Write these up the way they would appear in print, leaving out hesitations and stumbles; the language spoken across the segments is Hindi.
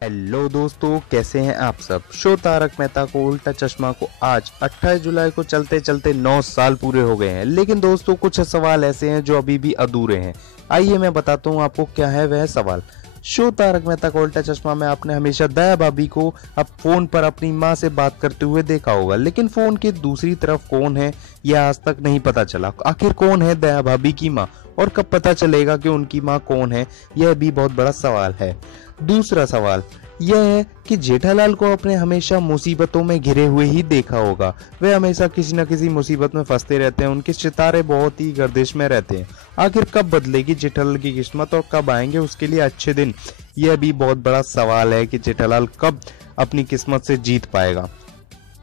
हेलो दोस्तों, कैसे हैं आप सब। शो तारक मेहता को उल्टा चश्मा को आज 28 जुलाई को चलते चलते 9 साल पूरे हो गए हैं। लेकिन दोस्तों कुछ सवाल ऐसे हैं जो अभी भी अधूरे हैं। आइए मैं बताता हूँ आपको क्या है वह सवाल। शो तारक मेहता का उल्टा चश्मा में आपने हमेशा दया भाभी को अब फोन पर अपनी माँ से बात करते हुए देखा होगा, लेकिन फोन की दूसरी तरफ कौन है यह आज तक नहीं पता चला। आखिर कौन है दया भाभी की माँ और कब पता चलेगा कि उनकी माँ कौन है, यह भी बहुत बड़ा सवाल है। दूसरा सवाल यह है कि जेठालाल को आपने हमेशा मुसीबतों में घिरे हुए ही देखा होगा। वे हमेशा किसी न किसी मुसीबत में फंसते रहते हैं, उनके सितारे बहुत ही गर्दिश में रहते हैं। आखिर कब बदलेगी जेठालाल की किस्मत और कब आएंगे उसके लिए अच्छे दिन, यह भी बहुत बड़ा सवाल है कि जेठालाल कब अपनी किस्मत से जीत पाएगा।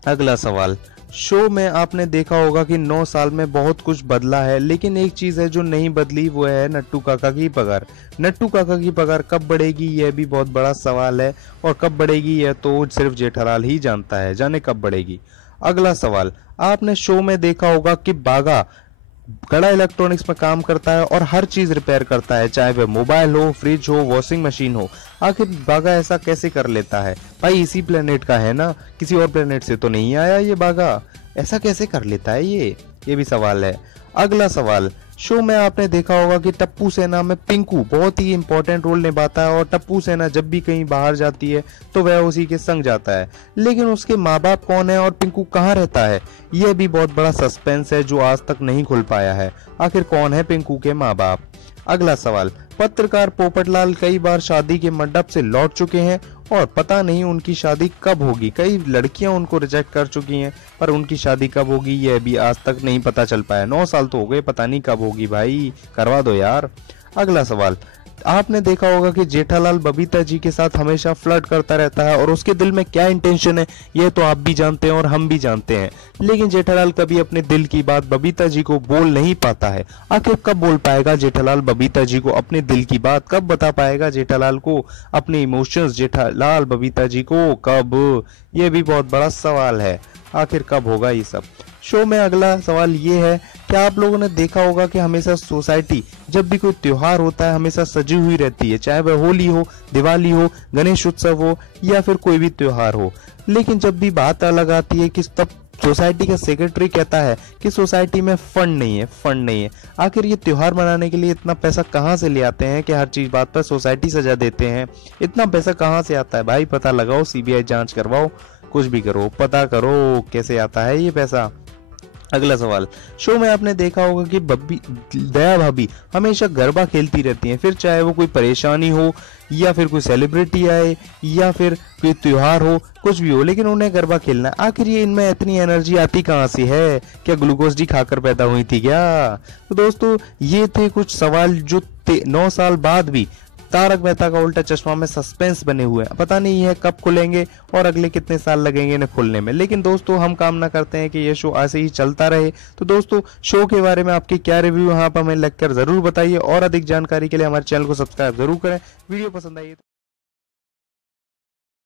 अगला सवाल, शो में आपने देखा होगा कि 9 साल में बहुत कुछ बदला है, लेकिन एक चीज है जो नहीं बदली, वो है नट्टू काका की पगार। नट्टू काका की पगार कब बढ़ेगी यह भी बहुत बड़ा सवाल है, और कब बढ़ेगी यह तो सिर्फ जेठालाल ही जानता है, जाने कब बढ़ेगी। अगला सवाल, आपने शो में देखा होगा कि बागा बड़ा इलेक्ट्रॉनिक्स में काम करता है और हर चीज रिपेयर करता है, चाहे वह मोबाइल हो, फ्रिज हो, वॉशिंग मशीन हो। आखिर बागा ऐसा कैसे कर लेता है? भाई इसी प्लेनेट का है ना, किसी और प्लेनेट से तो नहीं आया ये बागा। ऐसा कैसे कर लेता है ये भी सवाल है। अगला सवाल, शो में आपने देखा होगा कि टप्पू सेना में पिंकू बहुत ही इंपॉर्टेंट रोल निभाता है और टप्पू सेना जब भी कहीं बाहर जाती है तो वह उसी के संग जाता है, लेकिन उसके माँ बाप कौन है और पिंकू कहाँ रहता है, यह भी बहुत बड़ा सस्पेंस है जो आज तक नहीं खुल पाया है। आखिर कौन है पिंकू के माँ बाप। अगला सवाल, पत्रकार पोपटलाल कई बार शादी के मंडप से लौट चुके हैं और पता नहीं उनकी शादी कब होगी। कई लड़कियां उनको रिजेक्ट कर चुकी हैं, पर उनकी शादी कब होगी यह भी आज तक नहीं पता चल पाया। 9 साल तो हो गए, पता नहीं कब होगी, भाई करवा दो यार। अगला सवाल, आपने देखा होगा कि जेठालाल बबीता जी के साथ हमेशा फ्लर्ट करता रहता है और उसके दिल में क्या इंटेंशन है यह तो आप भी जानते हैं और हम भी जानते हैं, लेकिन जेठालाल कभी अपने दिल की बात बबीता जी को बोल नहीं पाता है। आखिर कब बोल पाएगा जेठालाल बबीता जी को अपने दिल की बात, कब बता पाएगा जेठालाल को अपने इमोशंस, जेठालाल बबीता जी को कब, यह भी बहुत बड़ा सवाल है। आखिर कब होगा ये सब। शो में अगला सवाल ये है, क्या आप लोगों ने देखा होगा कि हमेशा सोसाइटी जब भी कोई त्योहार होता है हमेशा सजी हुई रहती है, चाहे वह होली हो, दिवाली हो, गणेश उत्सव हो या फिर कोई भी त्योहार हो। लेकिन जब भी बात अलग आती है कि तब सोसाइटी का सेक्रेटरी कहता है कि सोसाइटी में फंड नहीं है। आखिर ये त्योहार मनाने के लिए इतना पैसा कहाँ से ले आते हैं कि हर चीज बात पर सोसाइटी सजा देते हैं? इतना पैसा कहाँ से आता है भाई? पता लगाओ, सीबीआई जांच करवाओ, कुछ भी करो, पता करो कैसे आता है ये पैसा। अगला सवाल, शो में आपने देखा होगा कि दया भाभी हमेशा गरबा खेलती रहती हैं, फिर चाहे वो कोई परेशानी हो या फिर कोई सेलिब्रिटी आए या फिर कोई त्योहार हो, कुछ भी हो, लेकिन उन्हें गरबा खेलना है। आखिर ये इनमें इतनी एनर्जी आती कहाँ से है? क्या ग्लूकोज डी खाकर पैदा हुई थी क्या? तो दोस्तों ये थे कुछ सवाल जो 9 साल बाद भी तारक मेहता का उल्टा चश्मा में सस्पेंस बने हुए हैं। पता नहीं है कब खुलेंगे और अगले कितने साल लगेंगे इन्हें खुलने में, लेकिन दोस्तों हम कामना करते हैं कि ये शो ऐसे ही चलता रहे। तो दोस्तों शो के बारे में आपकी क्या रिव्यू यहाँ पर हमें लिखकर जरूर बताइए और अधिक जानकारी के लिए हमारे चैनल को सब्सक्राइब जरूर करें। वीडियो पसंद आई